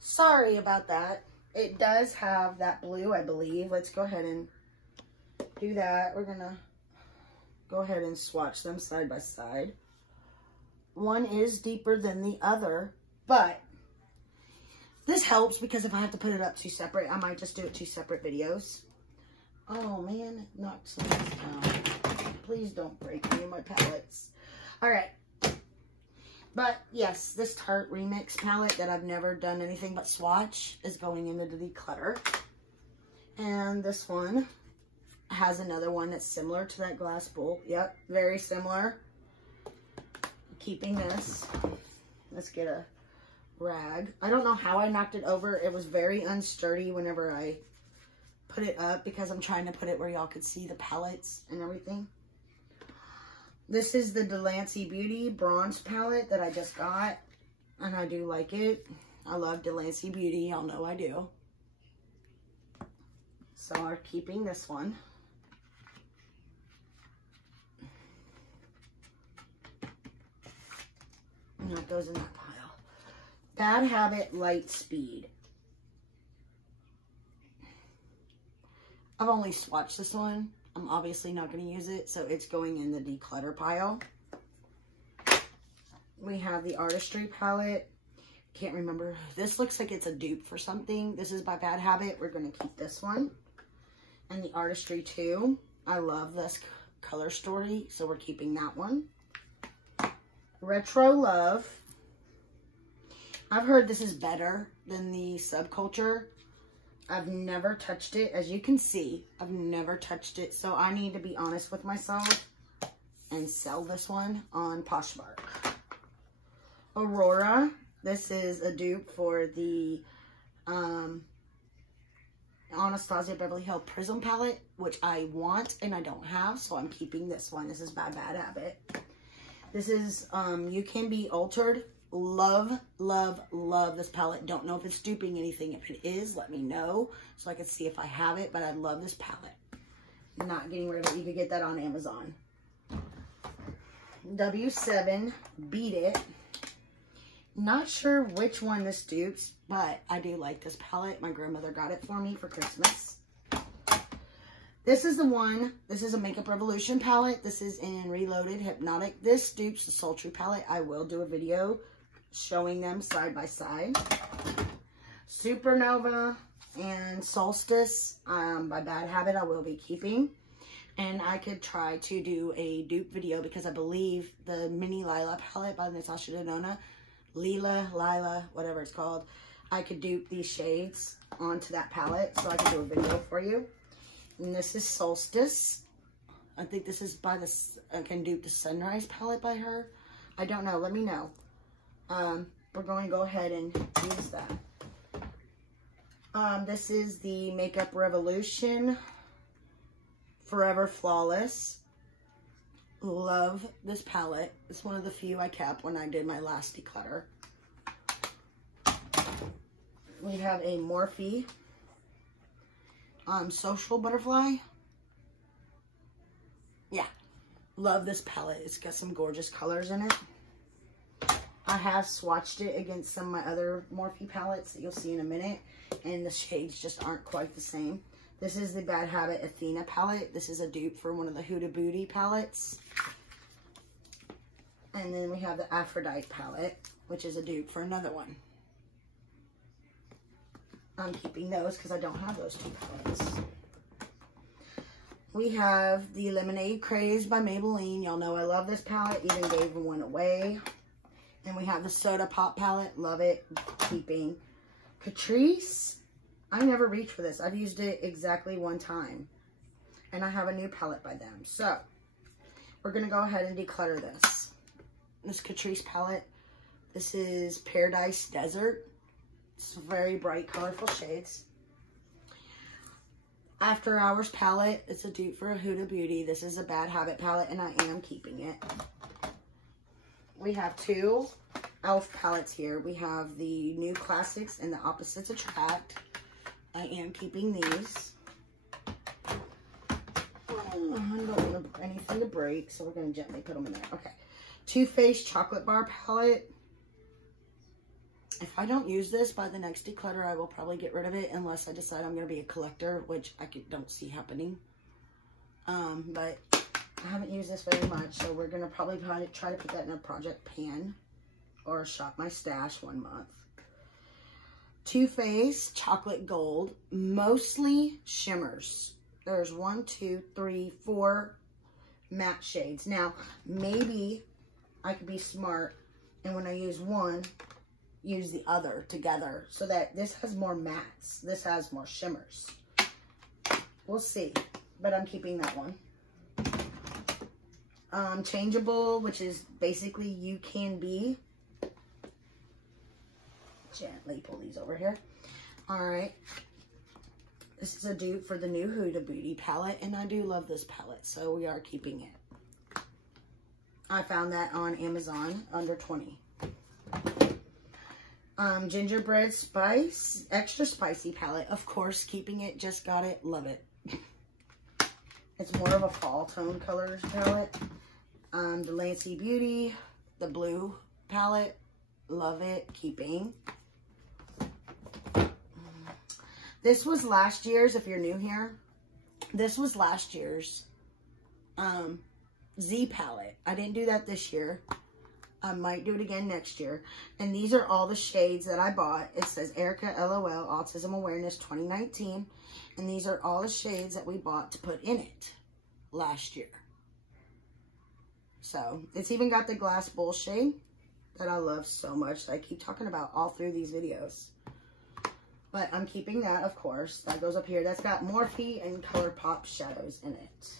Sorry about that. It does have that blue, I believe. Let's go ahead and do that. We're gonna go ahead and swatch them side by side. One is deeper than the other, but this helps because if I have to put it up two separate, I might just do it two separate videos. Oh man, it knocked some of this down. Please don't break any of my palettes. All right. But yes, this Tarte Remix palette that I've never done anything but swatch is going into the Declutter. And this one has another one that's similar to that glass bowl. Yep, very similar. Keeping this. Let's get a rag. I don't know how I knocked it over. It was very unsturdy whenever I put it up because I'm trying to put it where y'all could see the palettes and everything. This is the Delancey Beauty Bronze palette that I just got, and I do like it. I love Delancey Beauty, y'all know I do. So I'm keeping this one. And that goes in that pile. Bad Habit Light Speed. I've only swatched this one. I'm obviously not going to use it, so it's going in the declutter pile. We have the Artistry palette. Can't remember. This looks like it's a dupe for something. This is by Bad Habit. We're going to keep this one. And the Artistry 2. I love this color story, so we're keeping that one. Retro Love. I've heard this is better than the Subculture. I've never touched it. As you can see, I've never touched it. So I need to be honest with myself and sell this one on Poshmark. Aurora. This is a dupe for the Anastasia Beverly Hills Prism palette, which I want and I don't have. So I'm keeping this one. This is by Bad Habit. This is You Can Be Altered. Love, love, love this palette. Don't know if it's duping anything. If it is, let me know so I can see if I have it. But I love this palette. Not getting rid of it. You could get that on Amazon. W7, Beat It. Not sure which one this dupes, but I do like this palette. My grandmother got it for me for Christmas. This is the one. This is a Makeup Revolution palette. This is in Reloaded Hypnotic. This dupes the Sultry palette. I will do a video showing them side by side. Supernova and Solstice by Bad Habit I will be keeping. And I could try to do a dupe video because I believe the Mini Lila palette by Natasha Denona, Lila, whatever it's called, I could dupe these shades onto that palette. So I can do a video for you. And this is Solstice. I think this is by the, I can dupe the Sunrise palette by her. I don't know. Let me know. We're going to go ahead and use that. This is the Makeup Revolution Forever Flawless. Love this palette. It's one of the few I kept when I did my last declutter. We have a Morphe Social Butterfly. Yeah, love this palette. It's got some gorgeous colors in it. I have swatched it against some of my other Morphe palettes that you'll see in a minute, and the shades just aren't quite the same. This is the Bad Habit Athena palette. This is a dupe for one of the Huda Beauty palettes. And then we have the Aphrodite palette, which is a dupe for another one. I'm keeping those because I don't have those two palettes. We have the Lemonade Craze by Maybelline. Y'all know I love this palette. Even gave one away. And we have the Soda Pop palette. Love it. Keeping. Catrice. I never reached for this. I've used it exactly one time. And I have a new palette by them. So, we're going to go ahead and declutter this. This Catrice palette. This is Paradise Desert. It's very bright, colorful shades. After Hours palette. It's a dupe for a Huda Beauty. This is a Bad Habit palette, and I am keeping it. We have two e.l.f. palettes here. We have the New Classics and the Opposites Attract. I am keeping these. I don't want anything to break, so we're going to gently put them in there. Okay. Too Faced Chocolate Bar palette. If I don't use this by the next declutter, I will probably get rid of it unless I decide I'm going to be a collector, which I don't see happening. But I haven't used this very much, so we're going to probably try to put that in a project pan or shop my stash 1 month. Too Faced Chocolate Gold, mostly shimmers. There's 1, 2, 3, 4 matte shades. Now, maybe I could be smart and when I use one, use the other together so that this has more mattes. This has more shimmers. We'll see, but I'm keeping that one. Changeable, which is basically You Can Be. Gently pull these over here. All right. This is a dupe for the new Huda Beauty palette, and I do love this palette, so we are keeping it. I found that on Amazon under 20. Gingerbread Spice, extra spicy palette. Of course, keeping it, just got it, love it. It's more of a fall tone colors palette. The Lancey Beauty, the blue palette, love it, keeping. This was last year's, if you're new here, this was last year's Z palette. I didn't do that this year. I might do it again next year. And these are all the shades that I bought. It says Erica LOL Autism Awareness 2019. And these are all the shades that we bought to put in it last year. So, it's even got the Glass Bowl shade that I love so much that I keep talking about all through these videos. But I'm keeping that, of course. That goes up here. That's got Morphe and ColourPop shadows in it.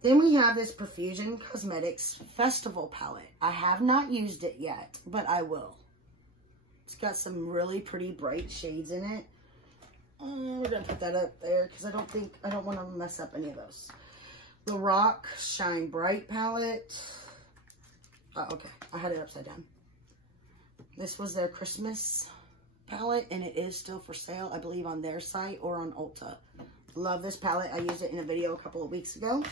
Then we have this Profusion Cosmetics Festival palette. I have not used it yet, but I will. It's got some really pretty bright shades in it. We're going to put that up there because I don't want to mess up any of those. The Rock Shine Bright palette. Oh, okay. I had it upside down. This was their Christmas palette, and it is still for sale, I believe, on their site or on Ulta. Love this palette. I used it in a video a couple of weeks ago.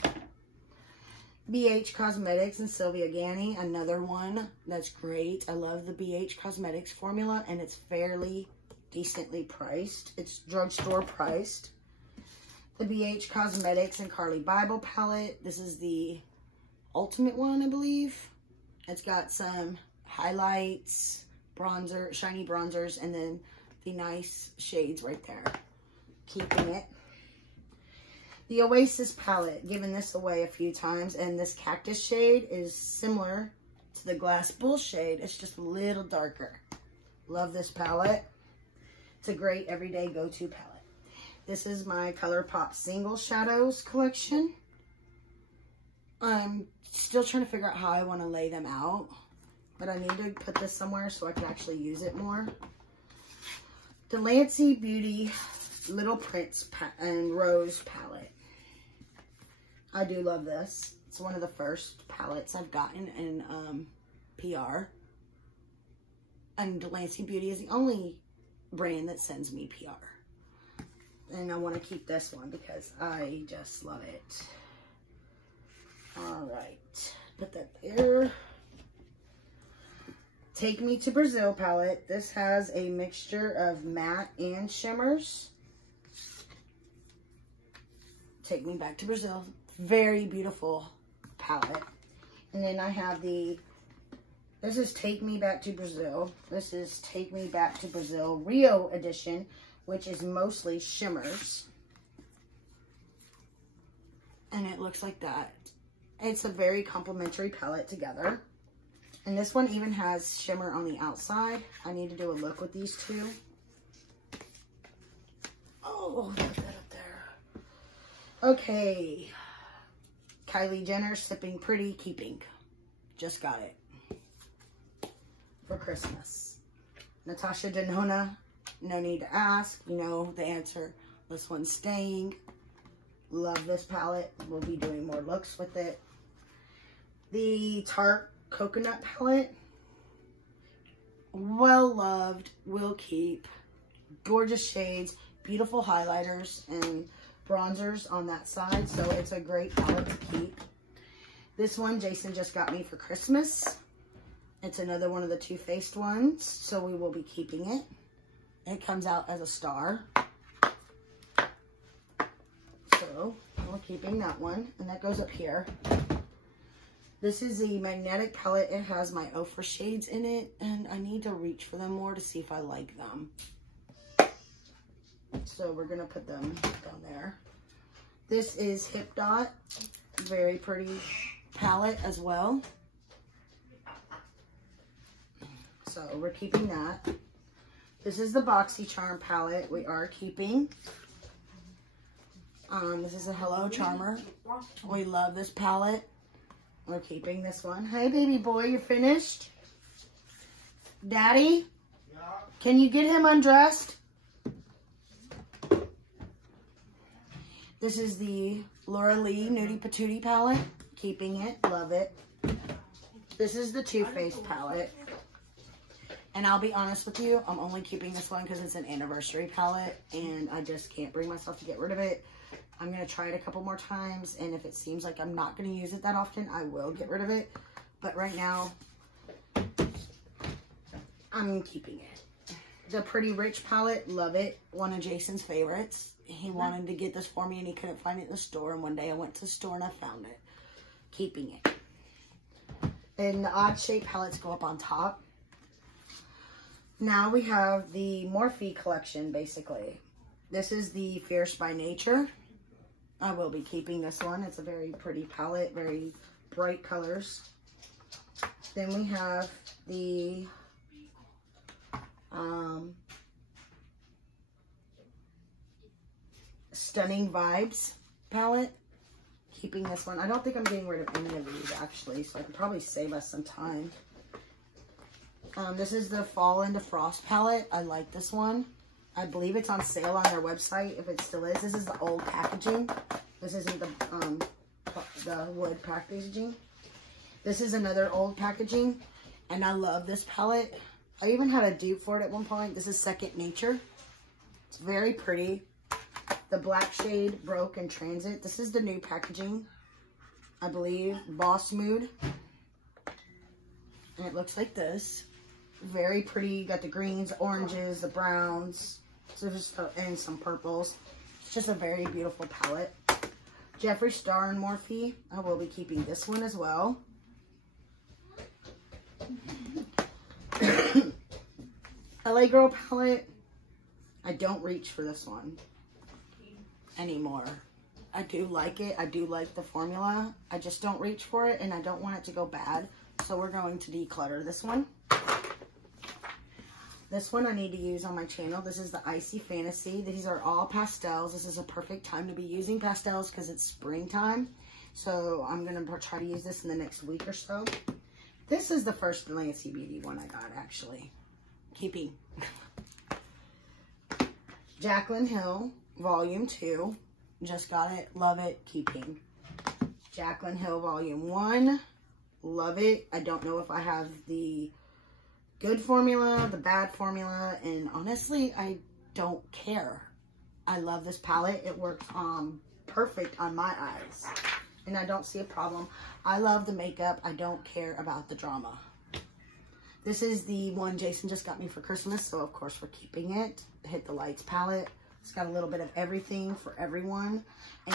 BH Cosmetics and Sylvia Ganni, another one that's great. I love the BH Cosmetics formula, and it's fairly decently priced. It's drugstore priced. The BH Cosmetics and Carly Bible palette. This is the ultimate one, I believe. It's got some highlights, bronzer, shiny bronzers, and then the nice shades right there. Keeping it. The Oasis palette, given this away a few times, and this cactus shade is similar to the Glass Bull shade. It's just a little darker. Love this palette. It's a great everyday go-to palette. This is my ColourPop Single Shadows collection. I'm still trying to figure out how I want to lay them out, but I need to put this somewhere so I can actually use it more. The Lancey Beauty Little Prince and Rose palette. I do love this. It's one of the first palettes I've gotten in PR. And Lancey Beauty is the only brand that sends me PR. And I want to keep this one because I just love it. Alright. Put that there. Take Me to Brazil palette. This has a mixture of matte and shimmers. Take Me Back to Brazil. Very beautiful palette. And then I have this is Take Me Back to Brazil. This is Take Me Back to Brazil Rio edition, which is mostly shimmers. And it looks like that. It's a very complimentary palette together. And this one even has shimmer on the outside. I need to do a look with these two. Oh, put that up there. Okay. Kylie Jenner, Sipping Pretty, keeping. Just got it. For Christmas. Natasha Denona, no need to ask. You know the answer. This one's staying. Love this palette. We'll be doing more looks with it. The Tarte Coconut palette. Well loved. Will keep. Gorgeous shades. Beautiful highlighters and bronzers on that side. So it's a great palette to keep. This one Jason just got me for Christmas. It's another one of the Too Faced ones, so we will be keeping it. It comes out as a star. So we're keeping that one, and that goes up here. This is a magnetic palette. It has my Ofra shades in it, and I need to reach for them more to see if I like them. So we're gonna put them down there. This is Hip Dot, very pretty palette as well. So we're keeping that. This is the BoxyCharm palette we are keeping. This is a Hello Charmer. We love this palette. We're keeping this one. Hey, baby boy, you finished? Daddy? Yeah. Can you get him undressed? This is the Laura Lee Nudie Patootie palette. Keeping it. Love it. This is the Too Faced palette. And I'll be honest with you, I'm only keeping this one because it's an anniversary palette, and I just can't bring myself to get rid of it. I'm going to try it a couple more times, and if it seems like I'm not going to use it that often, I will get rid of it. But right now, I'm keeping it. The Pretty Rich palette, love it. One of Jason's favorites. He wanted to get this for me, and he couldn't find it in the store, and one day I went to the store and I found it. Keeping it. And the odd shape palettes go up on top. Now we have the Morphe collection, basically. This is the Fierce by Nature. I will be keeping this one. It's a very pretty palette, very bright colors. Then we have the Stunning Vibes palette. Keeping this one. I don't think I'm getting rid of any of these, actually, so I can probably save us some time. This is the Fall into Frost palette. I like this one. I believe it's on sale on their website, if it still is. This is the old packaging. This isn't the wood packaging. This is another old packaging, and I love this palette. I even had a dupe for it at one point. This is Second Nature. It's very pretty. The black shade Broke in Transit. This is the new packaging, I believe. Boss Mood. And it looks like this. Very pretty. You got the greens, oranges, the browns, so just and some purples. It's just a very beautiful palette. Jeffree Star and Morphe. I will be keeping this one as well. LA Girl palette. I don't reach for this one anymore. I do like it. I do like the formula. I just don't reach for it, and I don't want it to go bad. So we're going to declutter this one. This one I need to use on my channel. This is the Icy Fantasy. These are all pastels. This is a perfect time to be using pastels because it's springtime. So I'm going to try to use this in the next week or so. This is the first Lancey Beauty one I got, actually. Keeping. Jaclyn Hill, Volume 2. Just got it. Love it. Keeping. Jaclyn Hill, Volume 1. Love it. I don't know if I have the good formula, the bad formula, and honestly, I don't care. I love this palette. It works perfect on my eyes, and I don't see a problem. I love the makeup. I don't care about the drama. This is the one Jason just got me for Christmas, so of course we're keeping it. Hit the Lights palette. It's got a little bit of everything for everyone,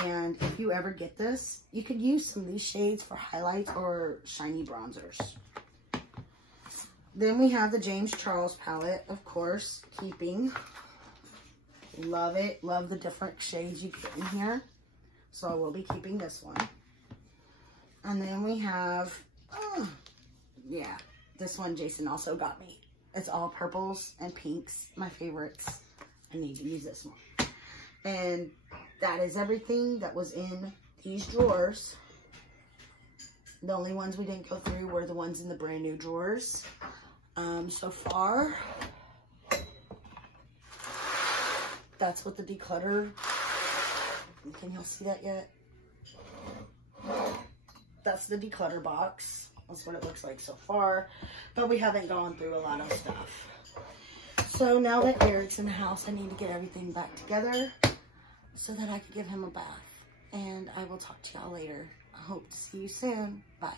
and if you ever get this, you could use some of these shades for highlights or shiny bronzers. Then we have the James Charles palette, of course, keeping. Love it. Love the different shades you get in here. So I will be keeping this one. And then we have, yeah, this one Jason also got me. It's all purples and pinks, my favorites. I need to use this one. And that is everything that was in these drawers. The only ones we didn't go through were the ones in the brand new drawers. So far, that's what the declutter, can y'all see that yet? That's the declutter box. That's what it looks like so far, but we haven't gone through a lot of stuff. So now that Eric's in the house, I need to get everything back together so that I can give him a bath. And I will talk to y'all later. I hope to see you soon. Bye.